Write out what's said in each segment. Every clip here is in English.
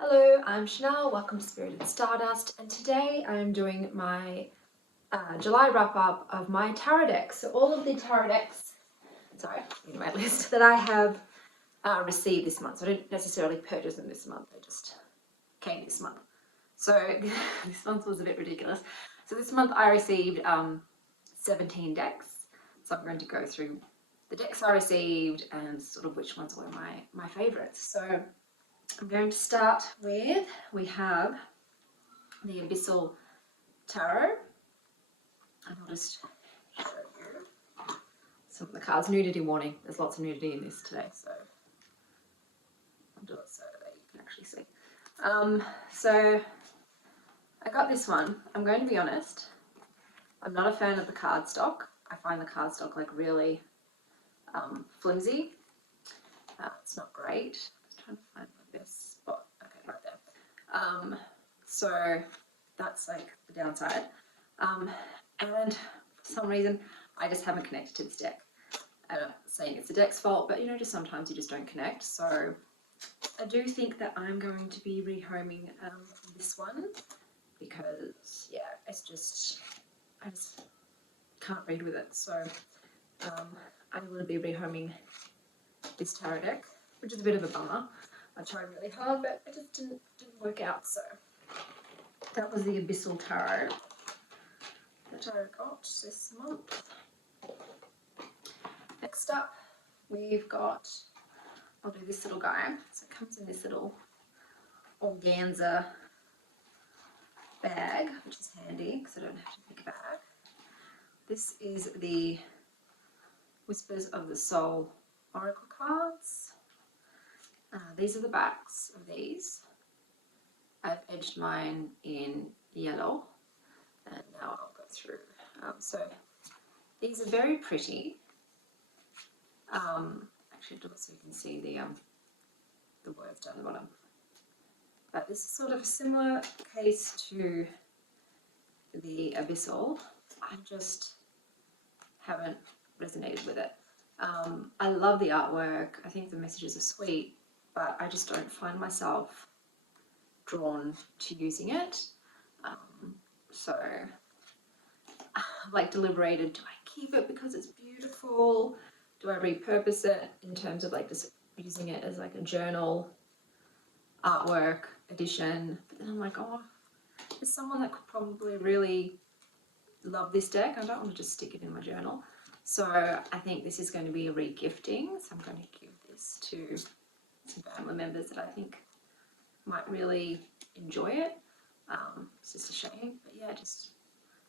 Hello, I'm Chanel, welcome to Spirited Stardust, and today I am doing my July wrap-up of my tarot decks. So all of the tarot decks, in my list, that I have received this month. So I didn't necessarily purchase them this month, they just came this month. So this month was a bit ridiculous. So this month I received 17 decks. So I'm going to go through the decks I received and sort of which ones were my favourites. So I'm going to start with, we have the Abyssal Tarot, and I'll just show you some of the cards. Nudity warning, there's lots of nudity in this today, so I'll do it so that you can actually see. So I got this one. I'm going to be honest, I'm not a fan of the cardstock. I find the cardstock like really flimsy. It's not great. I was trying to find my best spot. Okay, right there. So that's like the downside. And for some reason, I just haven't connected to this deck. I'm not saying it's the deck's fault, but you know, just sometimes you just don't connect. So I do think that I'm going to be rehoming this one because, yeah, it's just, I just can't read with it. So I'm going to be rehoming this tarot deck, which is a bit of a bummer. I tried really hard, but it just didn't work out. So that was the Abyssal Tarot that I got this month. Next up, we've got, I'll do this little guy. So it comes in this little organza bag, which is handy because I don't have to pick a bag. This is the Whispers of the Soul Oracle cards. These are the backs of these. I've edged mine in yellow, and now I'll go through. So these are very pretty. Actually, do it so you can see the words down the bottom. But this is sort of a similar case to the Abyssal. I just haven't resonated with it. I love the artwork. I think the messages are sweet, but I just don't find myself drawn to using it. So I've like deliberated, do I keep it because it's beautiful? Do I repurpose it in terms of like just using it as like a journal artwork edition? But then I'm like, oh, there's someone that could probably really love this deck. I don't want to just stick it in my journal. So I think this is going to be a re-gifting. So I'm going to give this to some family members that I think might really enjoy it. It's just a shame, but yeah, just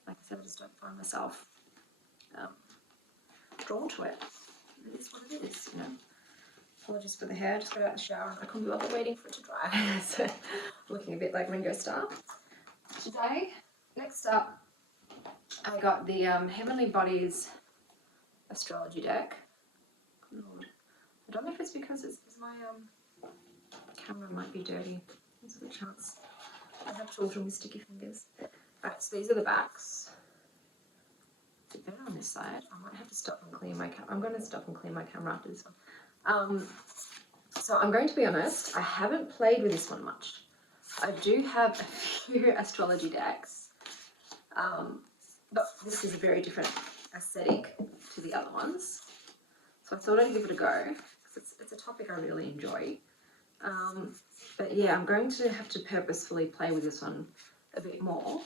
like I said, I just don't find myself drawn to it. It is what it is, you know. Apologies for the hair, I just got out of the shower and I couldn't bother waiting for it to dry. So looking a bit like Ringo Starr today. Next up, I got the Heavenly Bodies astrology deck. Lord. I don't know if it's because it's my camera might be dirty. There's a good chance. I have children with sticky fingers. Alright, so these are the backs. It's better on this side. I might have to stop and clean my camera. I'm going to stop and clean my camera after this one. So I'm going to be honest, I haven't played with this one much. I do have a few astrology decks, but this is a very different aesthetic to the other ones. So I thought I'd give it a go, because it's a topic I really enjoy. But yeah, I'm going to have to purposefully play with this one a bit more,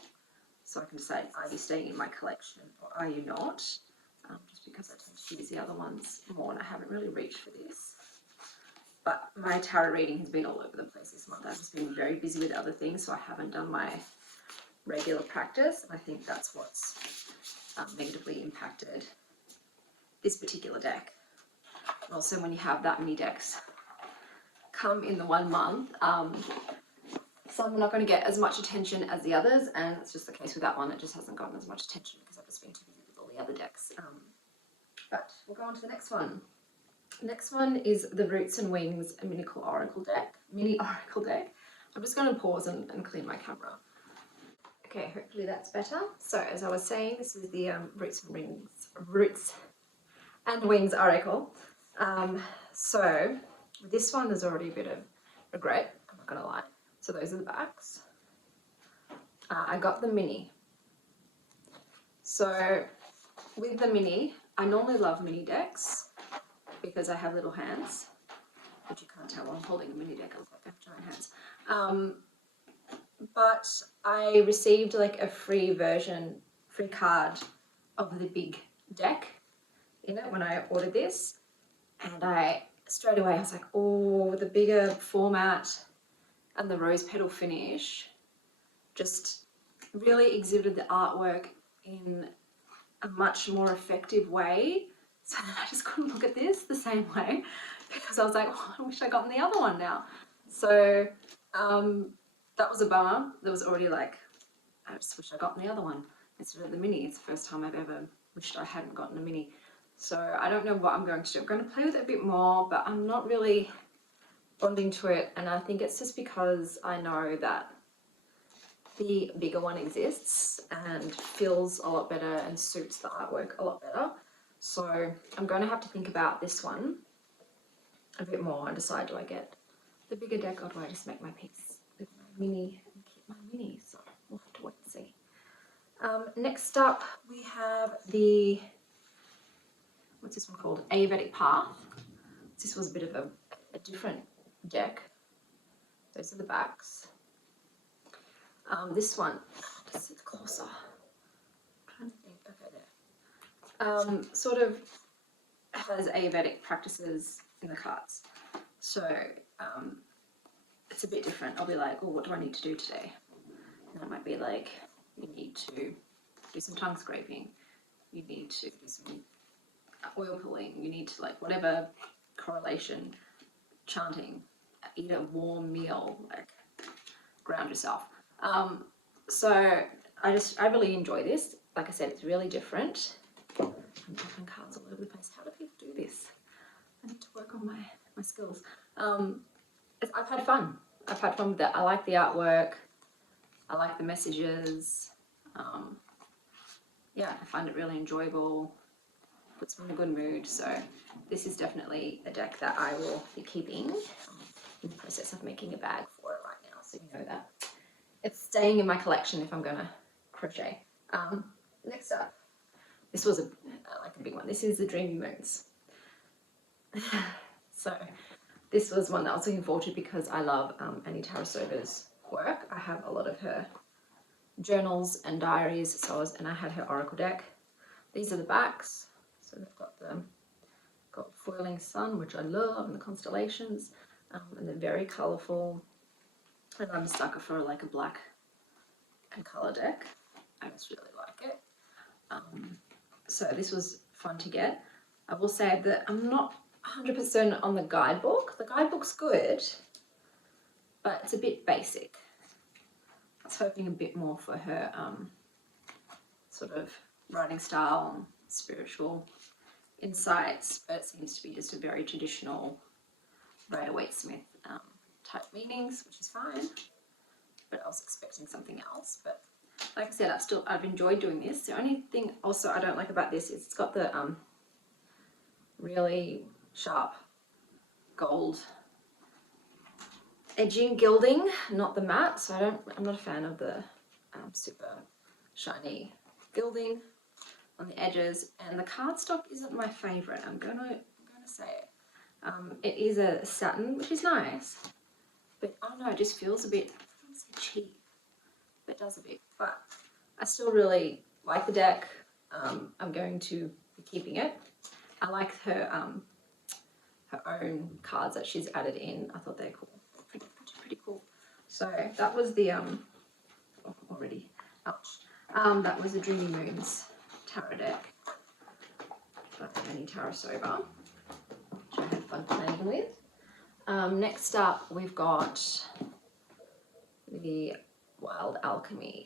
so I can decide, are you staying in my collection or are you not? Just because I tend to use the other ones more and I haven't really reached for this. But my tarot reading has been all over the place this month. I've just been very busy with other things, so I haven't done my regular practice. And I think that's what's negatively impacted this particular deck. And also, when you have that many decks come in the 1 month, some are not going to get as much attention as the others, and it's just the case with that one. It just hasn't gotten as much attention because I've just been too busy with all the other decks. But we'll go on to the next one. The next one is the Roots and Wings mini oracle deck. I'm just going to pause and clean my camera. Okay, hopefully that's better. So as I was saying, this is the Roots and Wings oracle. So with this one, there's already a bit of regret. I'm not going to lie. So those are the backs. I got the mini. So with the mini, I normally love mini decks because I have little hands, which you can't tell while I'm holding a mini deck. I look like I have giant hands. But I received like a free card of the big deck in it when I ordered this, and straight away I was like, oh, the bigger format and the rose petal finish just really exhibited the artwork in a much more effective way. So then I just couldn't look at this the same way because I was like, oh, I wish I gotten the other one now. So that was a bummer. There was already like, I just wish I gotten the other one instead of the mini. It's the first time I've ever wished I hadn't gotten a mini. So I don't know what I'm going to do. I'm going to play with it a bit more, but I'm not really bonding to it. And I think it's just because I know that the bigger one exists and feels a lot better and suits the artwork a lot better. So I'm going to have to think about this one a bit more and decide, do I get the bigger deck or do I just make my peace with my mini and keep my mini? So we'll have to wait and see. Next up we have the, what's this one called? Ayurvedic Path. This was a bit of a different deck. Those are the backs. This one, just sit closer. I'm trying to think, okay, there. Sort of has Ayurvedic practices in the cards. So it's a bit different. I'll be like, oh, what do I need to do today? And it might be like, you need to do some tongue scraping. You need to do some oil pulling. You need to, like, whatever correlation, chanting, eat a warm meal, like ground yourself. So I really enjoy this. Like I said, it's really different. I'm dropping cards all over the place. How do people do this? I need to work on my skills. I've had fun. I've had fun with it. I like the artwork. I like the messages. Yeah, I find it really enjoyable. Puts me in a good mood. So this is definitely a deck that I will be keeping. I'm in the process of making a bag for it right now, so you know that. It's staying in my collection if I'm gonna crochet. Next up, this was like a big one. This is the Dreamy Moons. So this was one that I was looking forward to because I love Annie Tarasova's work. I have a lot of her journals and diaries, and I had her oracle deck. These are the backs. So they've got foiling sun, which I love, and the constellations, and they're very colourful. And I'm a sucker for like a black and colour deck. I just really like it. So this was fun to get. I will say that I'm not 100% on the guidebook. The guidebook's good, but it's a bit basic. I was hoping a bit more for her sort of writing style and spiritual insights, but it seems to be just a very traditional Rider-Waite-Smith type meanings, which is fine, but I was expecting something else. But like I said, I've enjoyed doing this. The only thing also I don't like about this is it's got the really sharp gold edging gilding, not the matte, so I'm not a fan of the super shiny gilding on the edges, and the cardstock isn't my favorite. I'm gonna say it. It is a satin, which is nice, but I don't know, it just feels a bit, I don't say cheap, but it does a bit. But I still really like the deck. I'm going to be keeping it. I like her own cards that she's added in. I thought they're cool, pretty cool. So that was the that was the Dreamy Moons tarot deck by Annie Tarasova, which I had fun playing with. Next up, we've got the Wild Unknown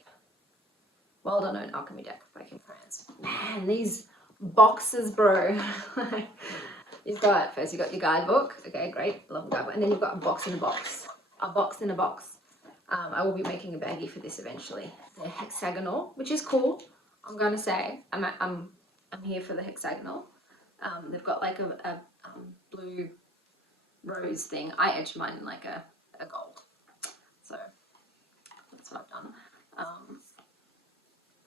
Alchemy deck by Kim France. Man, these boxes, bro. You've got your guidebook. Okay, great, love the guidebook. And then you've got a box in a box. A box in a box. I will be making a baggie for this eventually. They're hexagonal, which is cool. I'm going to say I'm here for the hexagonal. They've got like a blue rose thing. I edged mine in like a gold. So that I've done.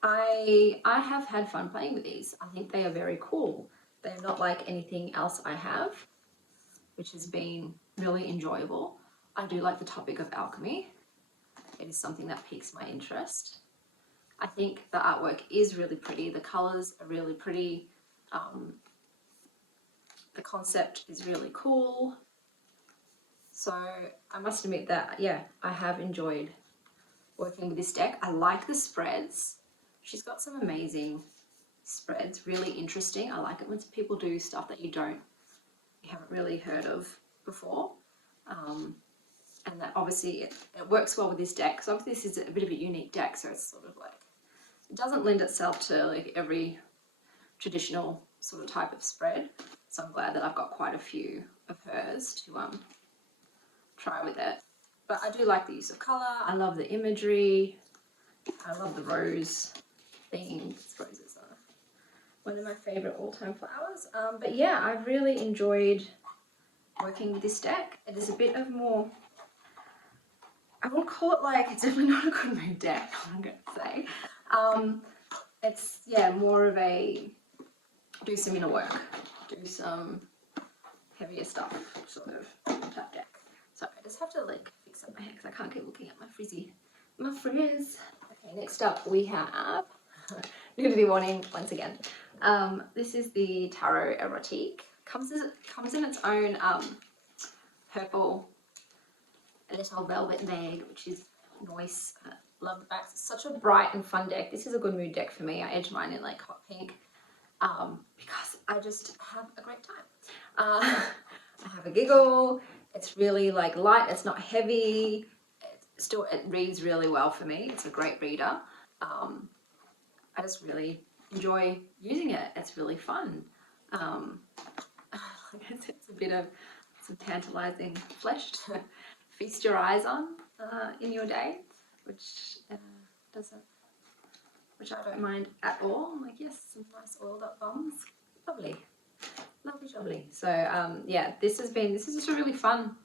I have had fun playing with these. I think they are very cool. They're not like anything else I have, which has been really enjoyable. I do like the topic of alchemy. It is something that piques my interest. I think the artwork is really pretty. The colours are really pretty. The concept is really cool. So I must admit that, yeah, I have enjoyed working with this deck. I like the spreads. She's got some amazing spreads, really interesting. I like it when people do stuff that you haven't really heard of before. And that obviously it works well with this deck. So obviously this is a bit of a unique deck, so it's sort of like, it doesn't lend itself to like every traditional sort of type of spread. So I'm glad that I've got quite a few of hers to try with it. But I do like the use of colour. I love the imagery. I love the rose theme. Roses are one of my favourite all-time flowers. But yeah, I've really enjoyed working with this deck. It is a bit of more, I won't call it like, it's definitely not a good mood deck, I'm going to say. It's, yeah, more of a do some inner work, do some heavier stuff sort of type deck. So I just have to like fix up my hair because I can't keep looking at my frizz. Okay, next up we have nudity warning once again. This is the Tarot Erotique. Comes in its own purple little velvet bag, which is nice. Love the backs. It's such a bright and fun deck. This is a good mood deck for me. I edge mine in like hot pink because I just have a great time. I have a giggle. It's really like light. It's not heavy. It reads really well for me. It's a great reader. I just really enjoy using it. It's really fun. I guess it's a bit of some tantalizing flesh to feast your eyes on in your day, which I don't mind at all. I'm like, yes, some nice oiled up bombs, lovely, lovely, lovely. So yeah, this is just a really fun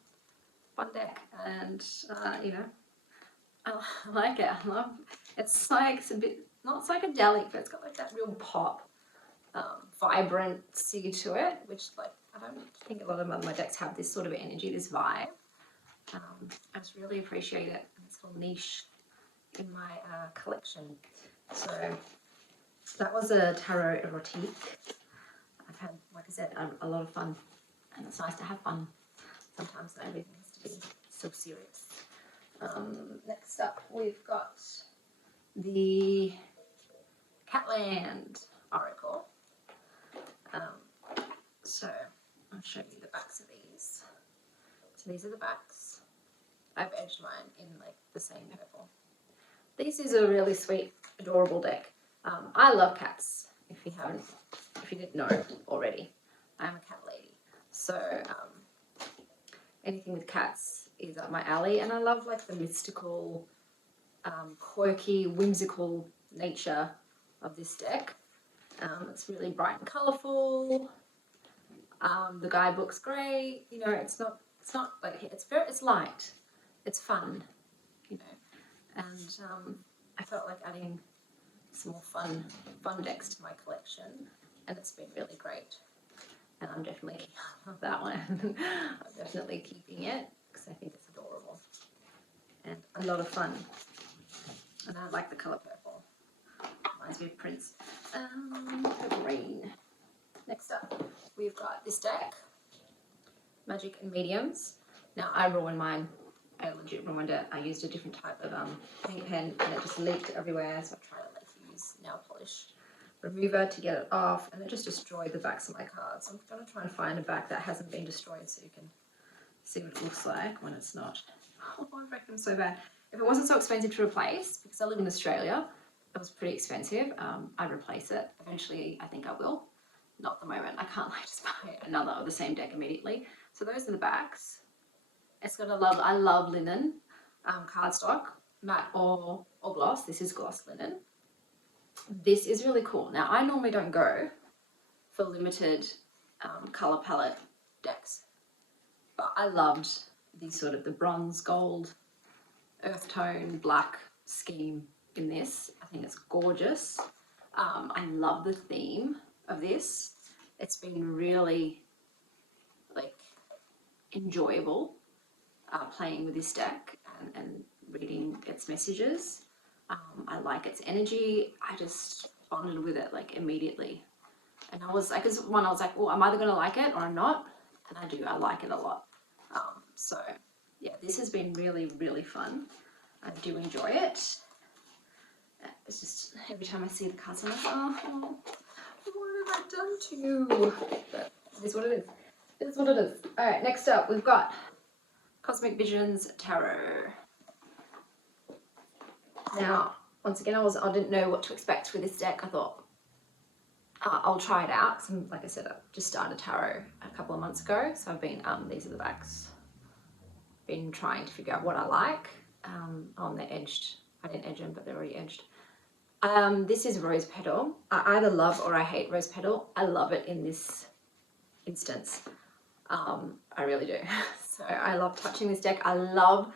deck, and you know, I like it. I love. It's a bit not psychedelic, but it's got like that real pop, vibrancy to it, which like I don't think a lot of my decks have this sort of energy, this vibe. I just really appreciate it. It's a little niche in my collection. So that was a Tarot Erotique. I've had, like I said, a lot of fun, and it's nice to have fun. Sometimes not everything has to be so serious. Next up, we've got the Catland Oracle. So I'll show you the backs of these. So these are the backs. I've edged mine in like the same purple. This is a really sweet, adorable deck. I love cats. If you didn't know already, I'm a cat lady. So anything with cats is up my alley, and I love like the mystical, quirky, whimsical nature of this deck. It's really bright and colourful. The guidebook's great. You know, it's not like it's light. It's fun. You know, and I felt like adding some more fun decks to my collection, and it's been really great. And I'm definitely that one. I'm definitely keeping it because I think it's adorable and a lot of fun. And I like the colour purple. Reminds me of Prince. Green. Next up, we've got this deck, Magic and Mediums. Now I ruined mine. I legit ruined it. I used a different type of paint pen, and it just leaked everywhere. So I tried to like use nail polish remover to get it off, and it just destroyed the backs of my cards. So I'm going to try and find a back that hasn't been destroyed so you can see what it looks like when it's not. Oh, I reckon so bad. If it wasn't so expensive to replace, because I live in Australia, it was pretty expensive, I'd replace it. Eventually, I think I will. Not at the moment. I can't like just buy another of the same deck immediately. So those are the backs. It's got I love linen cardstock, matte or gloss. This is gloss linen. This is really cool. Now, I normally don't go for limited colour palette decks, but I loved the sort of the bronze, gold, earth tone, black scheme in this. I think it's gorgeous. I love the theme of this. It's been really like enjoyable playing with this deck and reading its messages. I like its energy. I just bonded with it like immediately. And I was like, as one, I was like, well, I'm either going to like it or I'm not. And I like it a lot. So yeah, this has been really, really fun. I do enjoy it. It's just every time I see the cards, I'm like, oh, what have I done to you? But it is what it is. It is what it is. All right, next up, we've got Cosmic Visions Tarot. Now, once again, I didn't know what to expect with this deck. I thought I'll try it out. Because, like I said, I just started tarot a couple of months ago, so I've been these are the backs. Been trying to figure out what I like. They're edged. I didn't edge them, but they're already edged. This is Rose Petal. I either love or I hate Rose Petal. I love it in this instance. I really do. So I love touching this deck. I love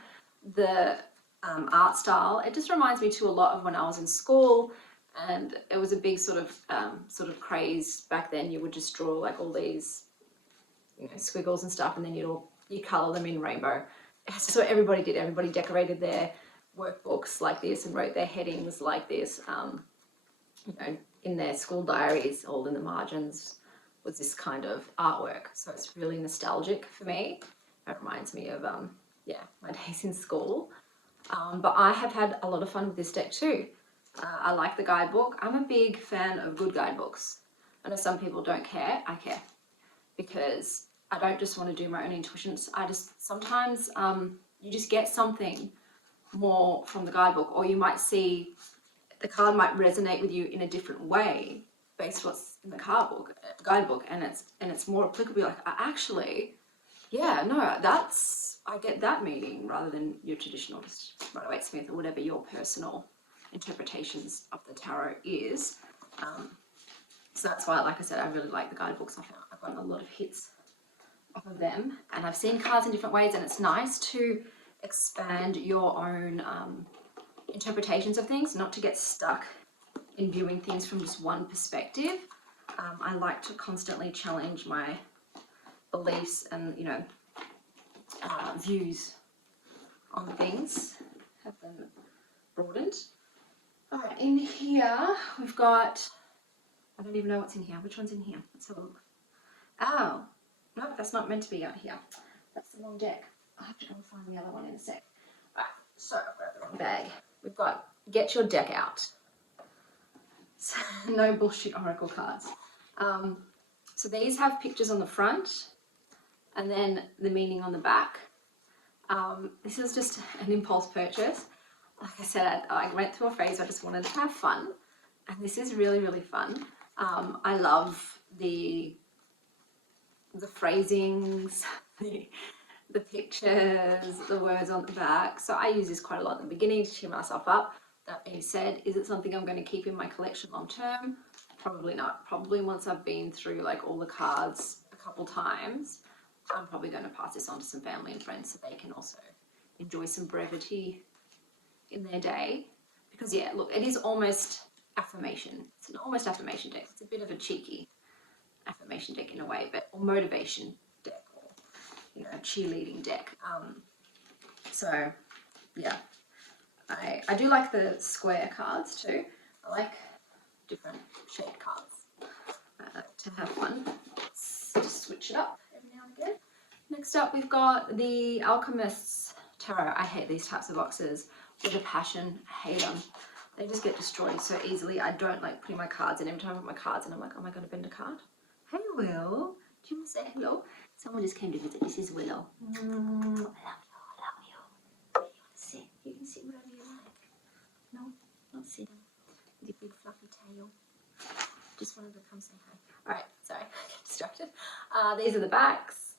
the art style. It just reminds me to a lot of when I was in school, and it was a big sort of craze back then. You would just draw like all these, you know, squiggles and stuff, and then you color them in rainbow. So everybody did. Everybody decorated their workbooks like this and wrote their headings like this. You know, in their school diaries, all in the margins was this kind of artwork. So it's really nostalgic for me. It reminds me of yeah, my days in school. But I have had a lot of fun with this deck too. I like the guidebook. I'm a big fan of good guidebooks. I know some people don't care. I care because I don't just want to do my own intuitions. I just sometimes you just get something more from the guidebook, or you might see the card might resonate with you in a different way based on what's in the guidebook, and it's more applicable. Like actually, yeah, no, I get that meaning rather than your traditional just Rider-Waite-Smith or whatever your personal interpretations of the tarot is. So that's why, like I said, I really like the guidebooks. I've gotten a lot of hits off of them, and I've seen cards in different ways, and it's nice to expand your own interpretations of things, not to get stuck in viewing things from just one perspective. I like to constantly challenge my beliefs and, you know, views on things, have them broadened. All right, in here we've got, I don't even know what's in here. Which one's in here? Let's have a look. Oh, no, that's not meant to be out here. That's the wrong deck. I'll have to go and find the other one in a sec. All right, so I've got the wrong bag. We've got Get Your Deck Out. So, no bullshit oracle cards. So these have pictures on the front and then the meaning on the back. This is just an impulse purchase. Like I said, I went through a phase I just wanted to have fun, and this is really, really fun. I love the phrasings, the pictures, the words on the back. So I use this quite a lot in the beginning to cheer myself up. That being said, is it something I'm going to keep in my collection long term? Probably not. Probably once I've been through like all the cards a couple times, I'm probably going to pass this on to some family and friends so they can also enjoy some brevity in their day. Because yeah, look, it is almost affirmation. It's an almost affirmation deck. It's a bit of a cheeky affirmation deck in a way, or motivation deck, or, you know, cheerleading deck. So yeah, I do like the square cards too. I like different shaped cards to have fun. Let's just switch it up every now and again. Next up, we've got the Alchemists Tarot. I hate these types of boxes with a passion. I hate them. They just get destroyed so easily. I don't like putting my cards in. Every time I put my cards in, I'm like, oh my god, I bend a card. Hey Will, do you want to say hello? Someone just came to visit. This is Willow. I love you. Where do you want to sit? You can sit wherever you like. No, not sitting. With your big fluffy tail. Just wanted to come say hi. Alright, sorry, I get distracted. These are the backs.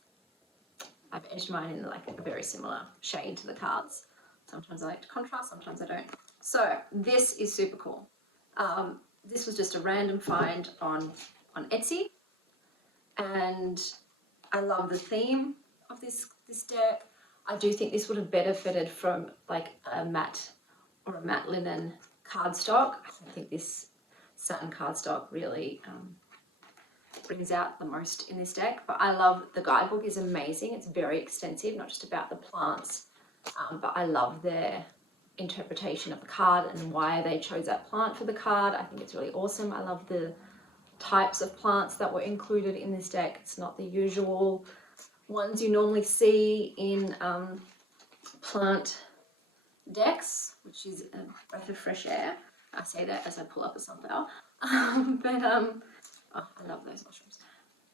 I've edged mine in like a very similar shade to the cards. Sometimes I like to contrast, sometimes I don't. So this is super cool. This was just a random find on Etsy, and I love the theme of this deck. I do think this would have benefited from like a matte or a matte linen cardstock. I think this satin cardstock really brings out the most in this deck. But I love the guidebook, is amazing. It's very extensive, not just about the plants, but I love their interpretation of the card and why they chose that plant for the card. I think it's really awesome. I love the types of plants that were included in this deck. It's not the usual ones you normally see in plant decks, which is a breath of fresh air. I say that as I pull up a sunflower. Oh, I love those mushrooms.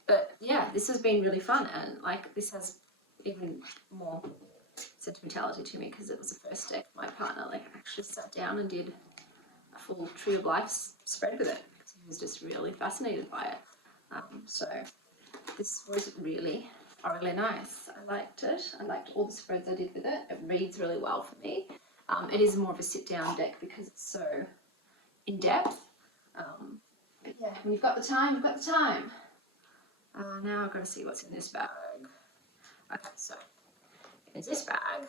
But yeah, this has been really fun, and like this has even more sentimentality to me because it was the first deck my partner like actually sat down and did a full Tree of Life spread with it. He was just really fascinated by it. So this was really nice. I liked it. I liked all the spreads I did with it. It reads really well for me. It is more of a sit-down deck because it's so in-depth. But yeah, when you've got the time, you've got the time. Now I've got to see what's in this bag. Okay, so in this bag,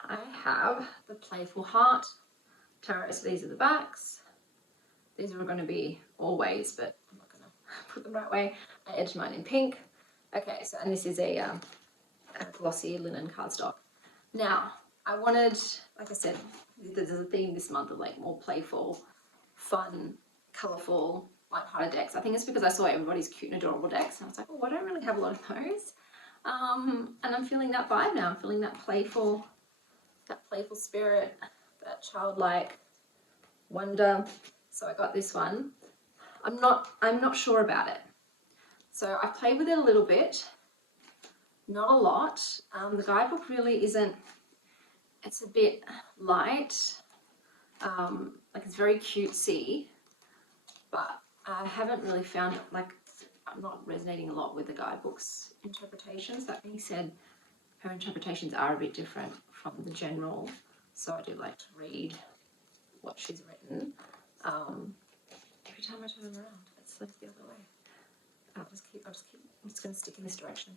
I have the Playful Heart tarot. So these are the backs. These are going to be always, but I'm not going to put them right way. I edged mine in pink. Okay, so and this is a glossy linen cardstock. Now, I wanted, like I said, there's a theme this month of like more playful, fun, colourful, light-hearted decks. I think it's because I saw everybody's cute and adorable decks, and I was like, oh, I don't really have a lot of those. And I'm feeling that vibe now. I'm feeling that playful spirit, that childlike wonder. So I got this one. I'm not sure about it. So I played with it a little bit, not a lot. The guidebook really isn't, it's a bit light, like it's very cutesy, but I haven't really found, like, I'm not resonating a lot with the guidebook's interpretations. That being said, her interpretations are a bit different from the general, so I do like to read what she's written. Every time I turn around, it's like the other way. I'm just going to stick in this direction.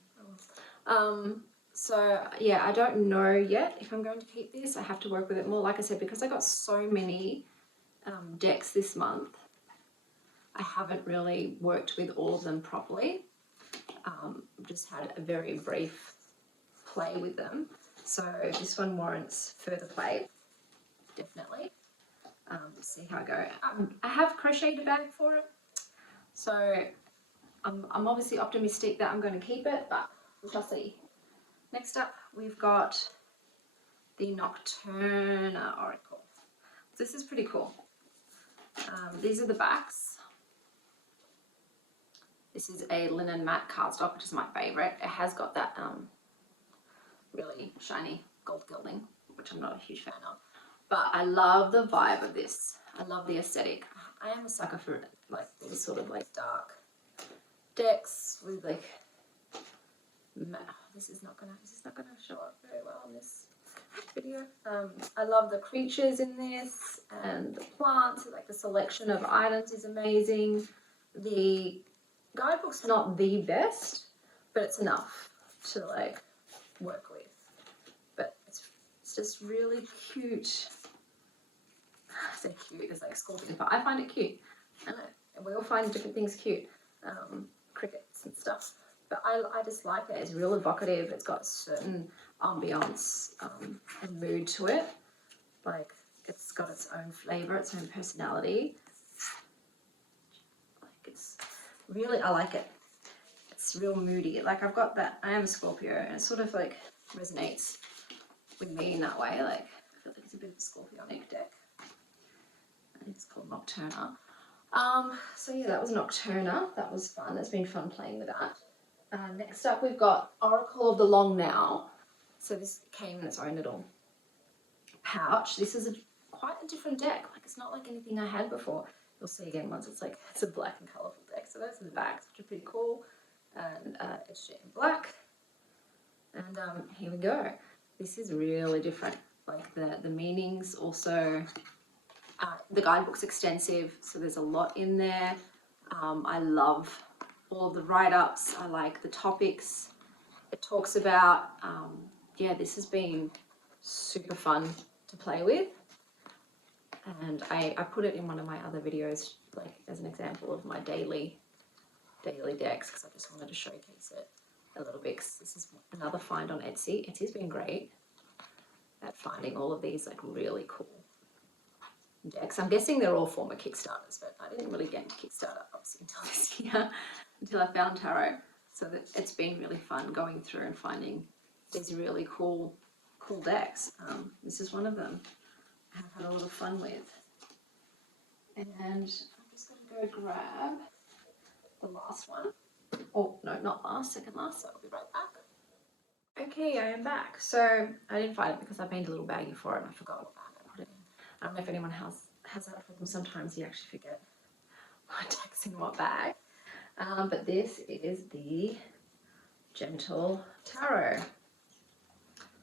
So yeah, I don't know yet if I'm going to keep this. I have to work with it more. Like I said, because I got so many decks this month, I haven't really worked with all of them properly. I've just had a very brief play with them. So this one warrants further play, definitely. See how I go. I have crocheted a bag for it, so I'm obviously optimistic that I'm going to keep it, but we shall see. Next up, we've got the Nocturne Oracle. This is pretty cool. These are the backs. This is a linen matte cardstock, which is my favourite. It has got that really shiny gold gilding, which I'm not a huge fan of. But I love the vibe of this. I love the aesthetic. I am a sucker for like these sort of like dark decks with like this is not gonna show up very well in this video. I love the creatures in this and the plants. Like the selection of items is amazing. The guidebook's not the best, but it's enough to like work with. But it's just really cute. I say cute, it's like scorpion, but I find it cute. And we all find different things cute. Crickets and stuff. But I just like it. It's real evocative. It's got a certain ambiance and mood to it. Like it's got its own flavour, its own personality. Like it's really, I like it. It's real moody. Like I've got that, I am a Scorpio, and it sort of like resonates with me in that way. Like I feel like it's a bit of a Scorpionic deck. And it's called Nocturne. So yeah, that was Nocturne. That was fun. It's been fun playing with that. Next up, we've got Oracle of the Long Now. So this came in its own little pouch. This is quite a different deck. Like it's not like anything I had before. You'll see again once it's like, it's a black and colourful deck. So those are the backs, which are pretty cool. And it's in black. And here we go. This is really different. Like the meanings also, the guidebook's extensive, so there's a lot in there. I love all of the write-ups. I like the topics it talks about. Yeah, this has been super fun to play with. And I put it in one of my other videos, like as an example of my daily decks, because I just wanted to showcase it a little bit. 'Cause this is another find on Etsy. Etsy's been great at finding all of these like really cool decks. I'm guessing they're all former Kickstarters, but I didn't really get into Kickstarter obviously until this year, until I found tarot. So that it's been really fun going through and finding these really cool decks. This is one of them I've had a lot of fun with. And I'm just going to go grab the last one. Oh, no, not last, second last, so I'll be right back. Okay, I am back. So I didn't find it because I made a little baggie for it and I forgot what bag I put it in. I don't know if anyone has that problem. Sometimes you actually forget what deck's in what bag. But this is the Gentle Tarot.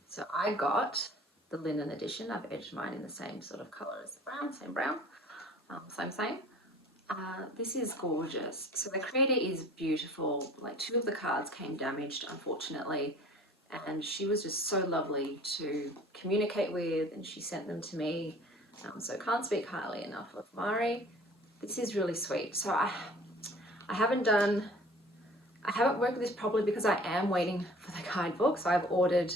So I got the linen edition. I've edged mine in the same sort of colour as the brown, same brown, same. This is gorgeous. So the creator is beautiful. Like 2 of the cards came damaged, unfortunately, and she was just so lovely to communicate with, and she sent them to me. So can't speak highly enough of Mari. This is really sweet. So I haven't worked with this properly because I am waiting for the guidebook. So I've ordered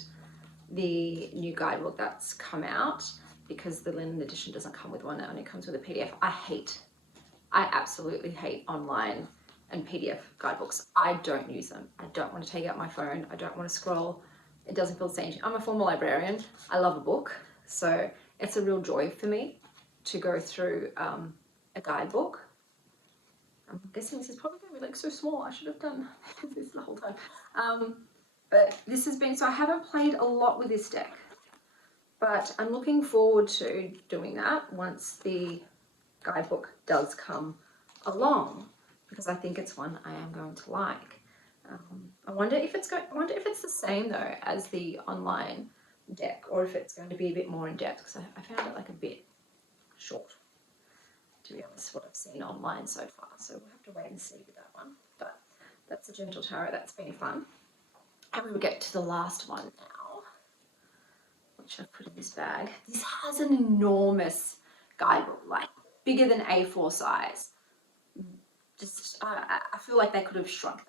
the new guidebook that's come out because the linen edition doesn't come with one, it only comes with a PDF. I absolutely hate online and PDF guidebooks. I don't use them. I don't want to take out my phone. I don't want to scroll. It doesn't feel the same. I'm a former librarian. I love a book. So it's a real joy for me to go through a guidebook. I'm guessing this is probably going to be like so small. I should have done this the whole time. But this has been, so I haven't played a lot with this deck, but I'm looking forward to doing that once the guidebook does come along, because I think it's one I am going to like. I wonder if it's the same though as the online deck, or if it's going to be a bit more in depth, because I found it like a bit short, to be honest, what I've seen online so far. So we'll have to wait and see with that one. But that's the Gentle Tarot. That's been fun. And we will get to the last one now, which I've put in this bag. This has an enormous guidebook, like bigger than A4 size. Just, I feel like they could have shrunk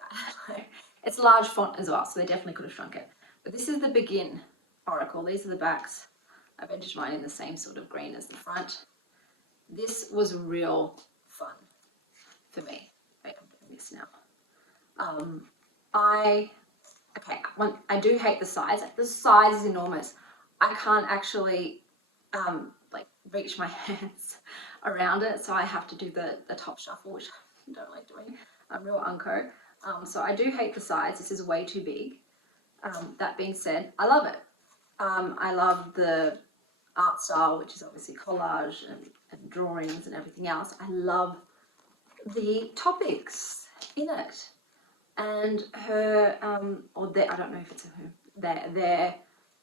that. It's large font as well, so they definitely could have shrunk it. But this is the Begin Oracle. These are the backs. I've edged mine in the same sort of green as the front. This was real fun for me. Wait, I'm doing this now. I do hate the size. Like, the size is enormous. I can't actually like reach my hands around it, so I have to do the top shuffle, which I don't like doing. I'm real unco. So I do hate the size. This is way too big. That being said, I love it. I love the art style, which is obviously collage and drawings and everything else. I love the topics in it. And her, or their, I don't know if it's her, their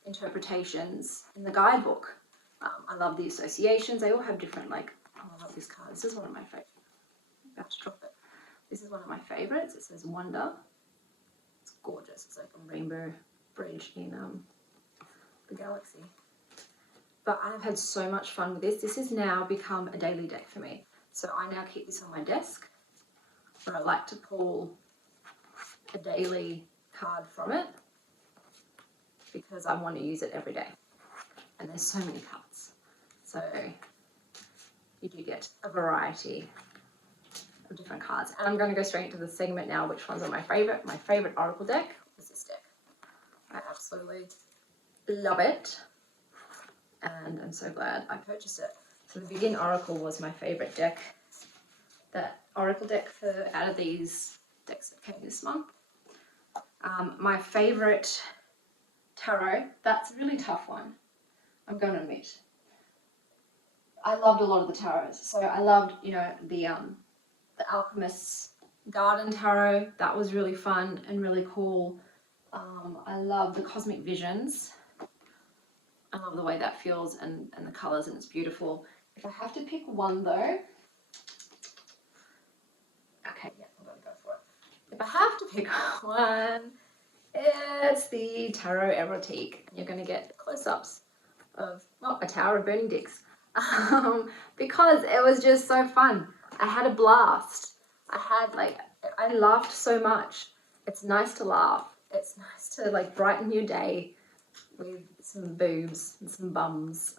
interpretations in the guidebook. I love the associations. They all have different, like, oh, I love this card. This is one of my favorites. I'm about to drop it. This is one of my favorites. It says Wonder. It's gorgeous. It's like a rainbow bridge in the galaxy. But I've had so much fun with this. This has now become a daily deck for me. So I now keep this on my desk, but I like to pull a daily card from it because I want to use it every day. And there's so many cards. So you do get a variety of different cards. And I'm going to go straight into the segment now, which ones are my favorite. My favorite Oracle deck is this deck. I absolutely love it. And I'm so glad I purchased it. So the Begin Oracle was my favorite deck. That Oracle deck out of these decks that came this month. My favorite tarot, that's a really tough one, I'm going to admit. I loved a lot of the tarots. So I loved, you know, the Alchemists Garden Tarot. That was really fun and really cool. I love the Cosmic Visions. I love the way that feels and the colours, and it's beautiful. If I have to pick one though, okay, yeah, I'm going to go for it. If I have to pick one, it's the Tarot Erotique. You're going to get close-ups of, a tower of burning dicks. because it was just so fun. I had a blast. I laughed so much. It's nice to laugh. It's nice to like brighten your day with some boobs and some bums.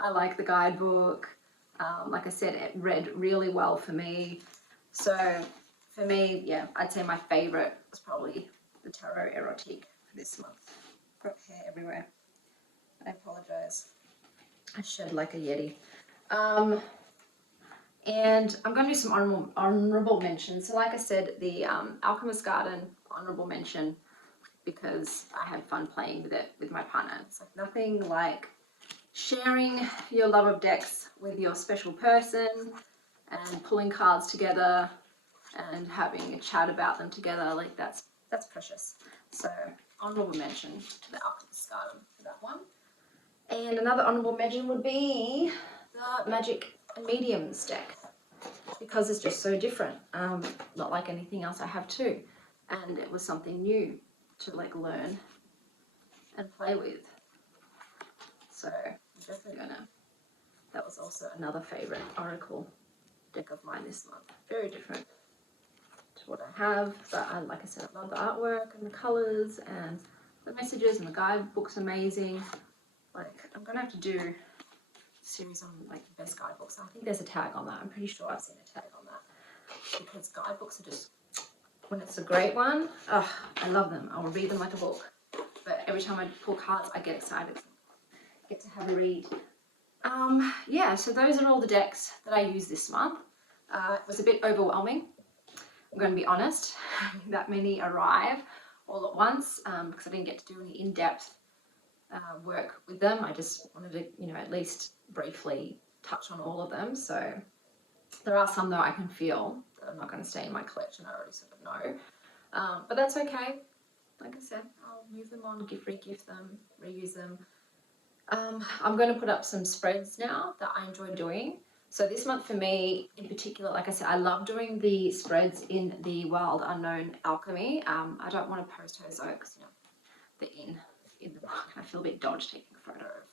I like the guidebook. Like I said, it read really well for me. So for me, yeah, I'd say my favorite was probably the Tarot Erotique for this month. Got hair everywhere. I apologize. I shed like a yeti. And I'm going to do some honorable mentions. So like I said, the Alchemist Garden, honorable mention, because I had fun playing with it with my partner. It's like nothing like sharing your love of decks with your special person and pulling cards together and having a chat about them together. Like that's precious. So honorable mention to the Alchemist Garden for that one. And another honorable mention would be the Magic and Mediums deck, because it's just so different, not like anything else I have too, and it was something new to like learn and play with. So I'm definitely gonna, that was also another favorite oracle deck of mine this month. Very different to what I have, but like I said, I love the artwork and the colors and the messages, and the guidebook's amazing. Like I'm gonna have to do a series on like the best guidebooks. I think there's a tag on that. I'm pretty sure I've seen a tag on that, because guidebooks are just, when it's a great one, oh, I love them. I will read them like a book. But every time I pull cards, I get excited. Get to have a read. Yeah, so those are all the decks that I used this month. It was a bit overwhelming, I'm going to be honest. That many arrive all at once, because I didn't get to do any in-depth work with them. I just wanted to, at least briefly touch on all of them. So there are some that I can feel that I'm not going to stay in my collection. I already sort of know. But that's okay. Like I said, I'll move them on, regift them, reuse them. I'm going to put up some spreads now that I enjoy doing. So this month for me in particular, like I said, I love doing the spreads in the Wild Unknown Alchemy. I don't want to post hers though, because they're in the book, and I feel a bit dodged taking a photo of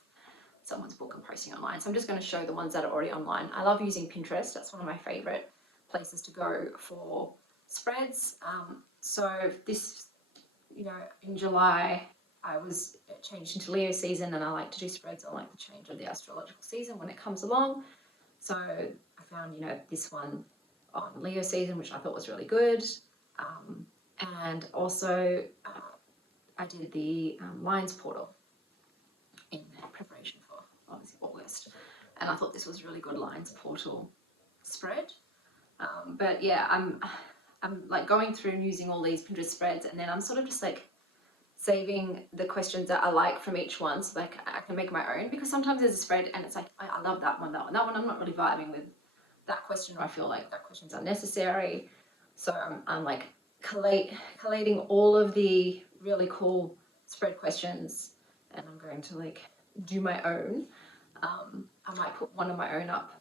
someone's book and posting online. So I'm just going to show the ones that are already online. I love using Pinterest. That's one of my favorite places to go for spreads. So this, in July, I was changed into Leo season, and I like to do spreads on like the change of the astrological season when it comes along. So I found, this one on Leo season, which I thought was really good. And also I did the Lions portal in preparation for obviously August. And I thought this was really good Lions portal spread. But yeah, I'm like going through and using all these Pinterest spreads, and then I'm sort of just like saving the questions that I like from each one, so like I can make my own, because sometimes there's a spread and it's like I love that one I'm not really vibing with that question, or I feel like that question's unnecessary. So I'm like collating all of the really cool spread questions, and I'm going to like do my own. I might put one of my own up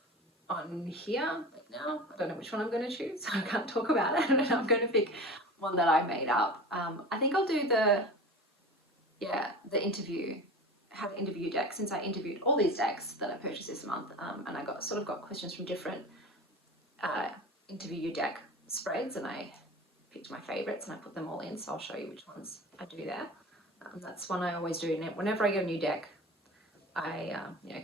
on here like now. I don't know which one I'm going to choose, so I can't talk about it. And I'm going to pick one that I made up. I think I'll do the interview, how to interview deck, since I interviewed all these decks that I purchased this month, and I got questions from different interview deck spreads, and I picked my favorites and I put them all in, so I'll show you which ones I do there. That's one I always do. Whenever I get a new deck, I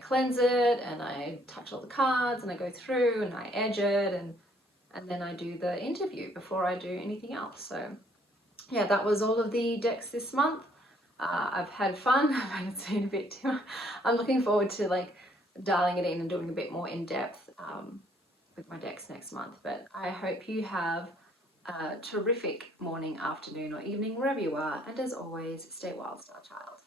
cleanse it, and I touch all the cards, and I go through and I edge it, and then I do the interview before I do anything else. So yeah, that was all of the decks this month. I've had fun. It's been a bit too much. I'm looking forward to like dialing it in and doing a bit more in depth with my decks next month. But I hope you have a terrific morning, afternoon, or evening wherever you are. And as always, stay wild, star child.